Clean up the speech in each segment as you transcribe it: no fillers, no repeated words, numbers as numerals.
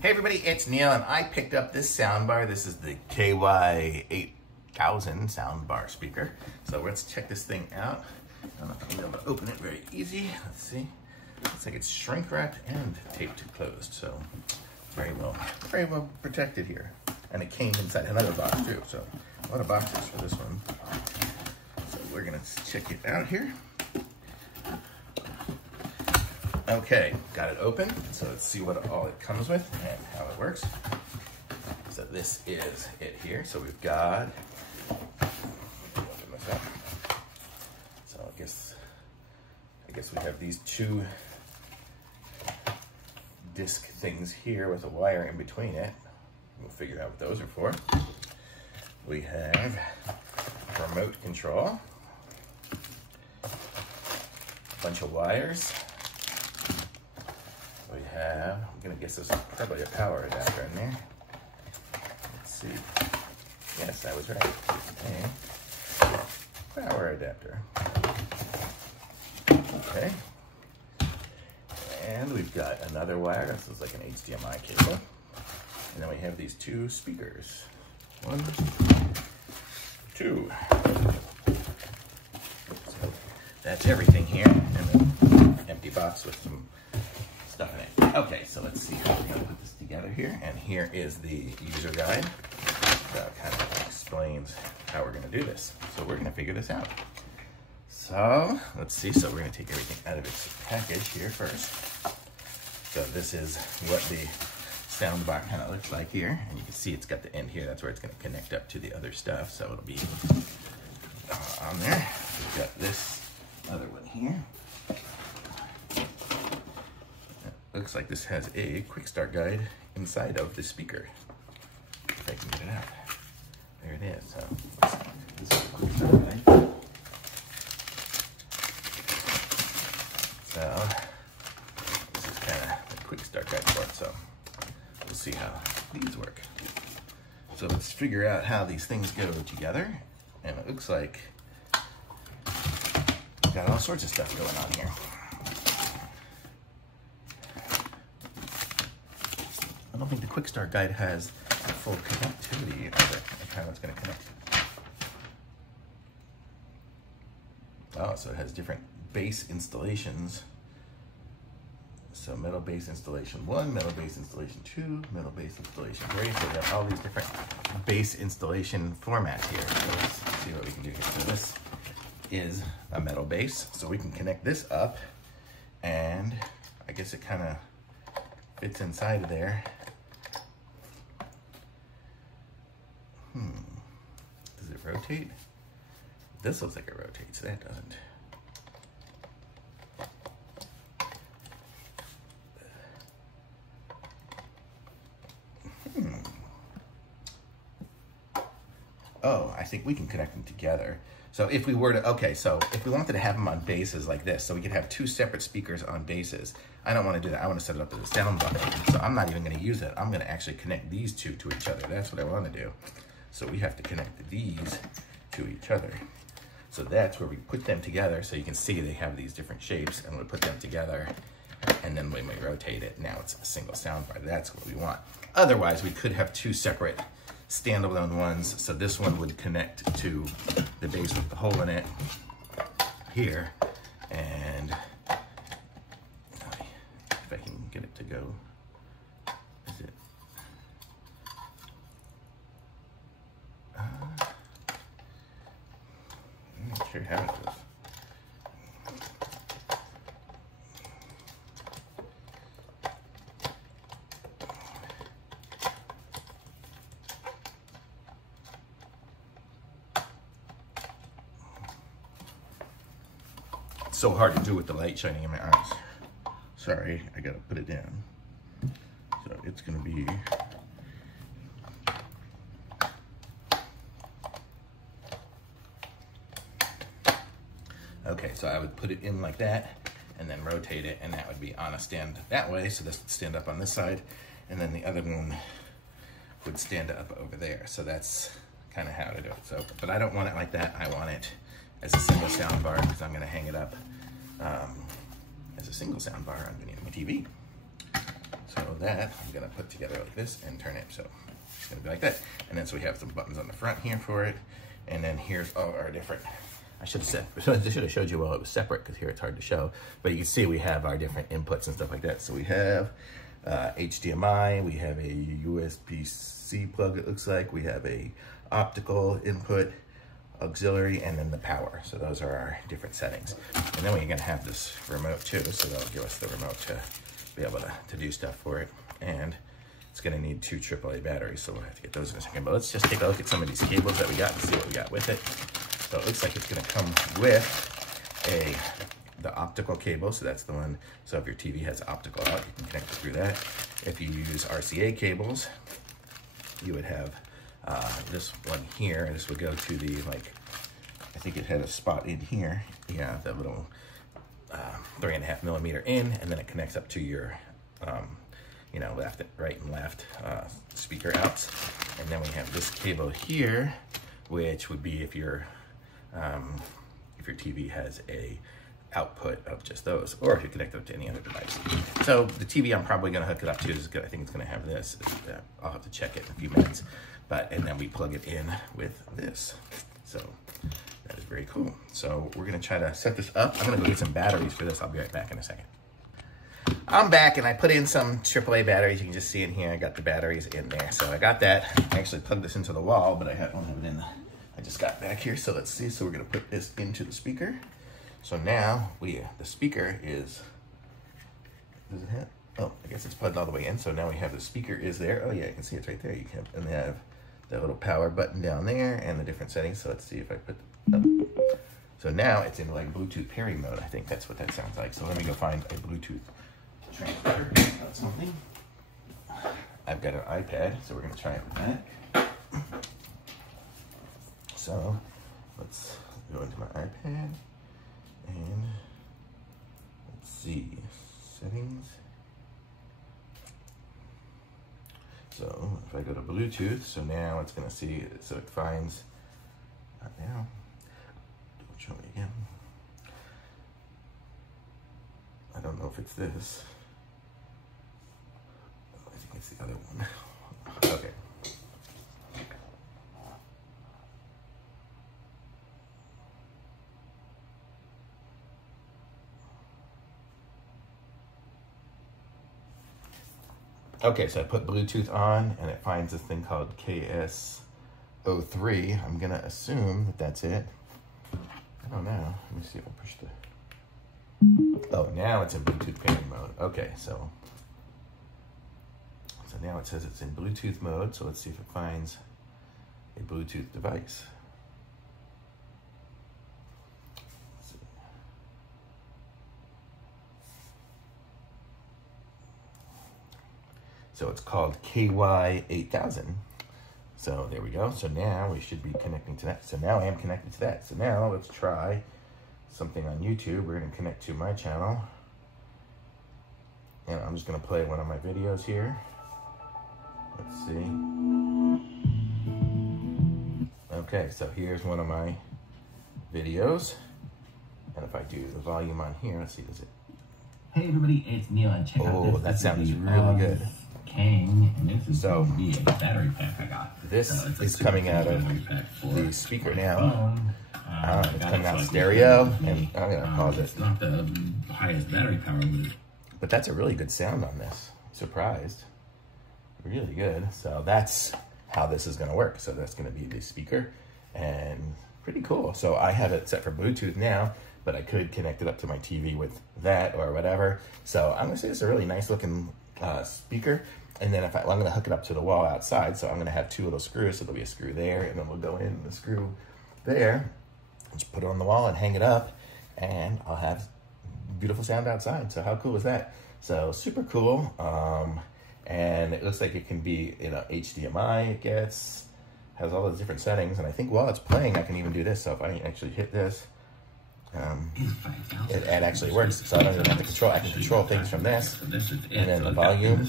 Hey everybody, it's Neil and I picked up this soundbar. This is the KY8000 soundbar speaker. So let's check this thing out. I don't know if I'm gonna be able to open it very easy. Let's see. Looks like it's shrink wrapped and taped closed. So very well protected here. And it came inside another box too. So a lot of boxes for this one. So we're gonna check it out here. Okay, got it open, so let's see what all it comes with and how it works. So this is it here. So we've got, open this up. So I guess we have these two disc things here with a wire in between it. We'll figure out what those are for. We have remote control, a bunch of wires. We have, I'm gonna guess there's probably a power adapter in there. Let's see. Yes, I was right. A power adapter. Okay. And we've got another wire. This is like an HDMI cable. And then we have these two speakers. 1, 2. So that's everything here. And an empty box with some stuff in it. Okay, so let's see how we're going to put this together here. And here is the user guide that kind of explains how we're going to do this. So we're going to figure this out. So let's see. So we're going to take everything out of its package here first. So this is what the soundbar kind of looks like here. And you can see it's got the end here. That's where it's going to connect up to the other stuff. So it'll be on there. We've got this other one here. Looks like this has a quick start guide inside of the speaker. If I can get it out. There it is. So this is a quick start guide. So this is kind of a quick start guide for it. So we'll see how these work. So let's figure out how these things go together. And it looks like we've got all sorts of stuff going on here. I don't think the quick start guide has full connectivity of it, and how it's going to connect. Oh, so it has different base installations. So metal base installation 1, metal base installation 2, metal base installation 3. So we have all these different base installation formats here. So let's see what we can do here. So this is a metal base. So we can connect this up, and I guess it kind of fits inside of there. Does it rotate? This looks like it rotates. That doesn't. Oh, I think we can connect them together. So if we were to, okay, so if we wanted to have them on bases like this, so we could have two separate speakers on bases. I don't want to do that. I want to set it up as a sound bar. So I'm not even going to use it. I'm going to actually connect these two to each other. That's what I want to do. So we have to connect these to each other. So that's where we put them together. So you can see they have these different shapes, and we put them together. And then when we rotate it, now it's a single soundbar. That's what we want. Otherwise, we could have two separate standalone ones. So this one would connect to the base with the hole in it here. And if I can get it to go, is it? I'm not sure how it goes. It's so hard to do with the light shining in my eyes. Sorry, I gotta put it down. So it's gonna be, okay, so I would put it in like that and then rotate it, and that would be on a stand that way. So this would stand up on this side, and then the other one would stand up over there. So that's kind of how to do it. So, but I don't want it like that. I want it as a single sound bar, because I'm gonna hang it up as a single sound bar underneath my TV. So that I'm gonna put together like this and turn it. So it's gonna be like that. And then so we have some buttons on the front here for it. And then here's all our different, I should have showed you while it was separate because here it's hard to show. But you can see we have our different inputs and stuff like that. So we have HDMI, we have a USB-C plug, it looks like. We have a optical input, auxiliary, and then the power. So those are our different settings. And then we're gonna have this remote too, so that'll give us the remote to be able to do stuff for it. And it's gonna need 2 AAA batteries, so we'll have to get those in a second. But let's just take a look at some of these cables that we got and see what we got with it. So it looks like it's gonna come with the optical cable, so that's the one. So if your TV has optical out, you can connect it through that. If you use RCA cables, you would have this one here. This would go to the, like, I think it had a spot in here. Yeah, the little 3.5 millimeter in, and then it connects up to your, you know, left, right, and left speaker outs. And then we have this cable here, which would be if your TV has a output of just those, or if you connect it up to any other device. So the TV I'm probably gonna hook it up to is good. I think it's gonna have this. I'll have to check it in a few minutes. And then we plug it in with this. So that is very cool. So we're gonna try to set this up. I'm gonna go get some batteries for this. I'll be right back in a second. I'm back and I put in some AAA batteries. You can just see in here, I got the batteries in there. So I got that. I actually plugged this into the wall, but I don't have it in. I just got back here, so let's see. So we're gonna put this into the speaker. So now the speaker is, does it have? Oh, I guess it's plugged all the way in. So now we have the speaker is there. Oh yeah, you can see it's right there. You can, and they have that little power button down there and the different settings. So let's see if I put, so now it's in like Bluetooth pairing mode. I think that's what that sounds like. So let me go find a Bluetooth transmitter or something. I've got an iPad, so we're gonna try it with that. So let's go into my iPad and let's see, settings. So if I go to Bluetooth, so now it's gonna see, so it finds, not now, don't show me again. I don't know if it's this. I think it's the other one. Okay. Okay, so I put Bluetooth on and it finds this thing called KS03. I'm gonna assume that that's it. I don't know. Let me see if I push the, oh, now it's in Bluetooth pairing mode. Okay, so now it says it's in Bluetooth mode. So let's see if it finds a Bluetooth device. So it's called KY8000. So there we go. So now we should be connecting to that. So now I am connected to that. So now let's try something on YouTube. We're gonna connect to my channel. And I'm just gonna play one of my videos here. Let's see. Okay, so here's one of my videos. And if I do the volume on here, let's see, does it? Hey everybody, it's Neil and check out this. Oh, that sounds really good. King, and this is the battery pack I got. This is coming out of the speaker now. It's coming out stereo, and I'm gonna pause it. It's not the highest battery power, but that's a really good sound on this. Surprised, really good. So that's how this is gonna work. So that's gonna be the speaker, and pretty cool. So I have it set for Bluetooth now, but I could connect it up to my TV with that or whatever. So I'm gonna say it's a really nice looking speaker. And then I'm gonna hook it up to the wall outside. So I'm gonna have 2 little screws. So there'll be a screw there, and then we'll go in the screw there. Just put it on the wall and hang it up, and I'll have beautiful sound outside. So how cool is that? So super cool. And it looks like it can be, you know, HDMI. It gets, has all those different settings. And I think while it's playing, I can even do this. So if I actually hit this, it actually works. So I don't even have to control. I can control things from this, and then the volume.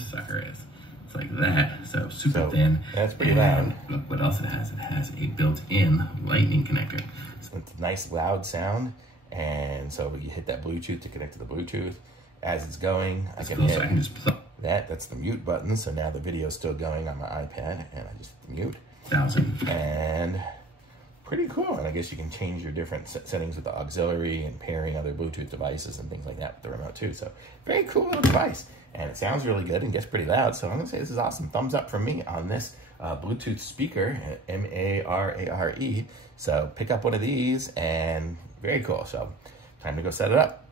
It's like that, so super thin. That's pretty loud. Look what else it has. It has a built-in lightning connector. So it's a nice loud sound, and so you hit that Bluetooth to connect to the Bluetooth. As it's going, I can hit. So I can just plug. That's the mute button. So now the video is still going on my iPad, and I just hit the mute. 1000. And pretty cool. And I guess you can change your different settings with the auxiliary and pairing other Bluetooth devices and things like that with the remote too. So very cool little device. And it sounds really good and gets pretty loud. So I'm gonna say this is awesome. Thumbs up from me on this Bluetooth speaker, M-A-R-A-R-E. So pick up one of these, and very cool. So time to go set it up.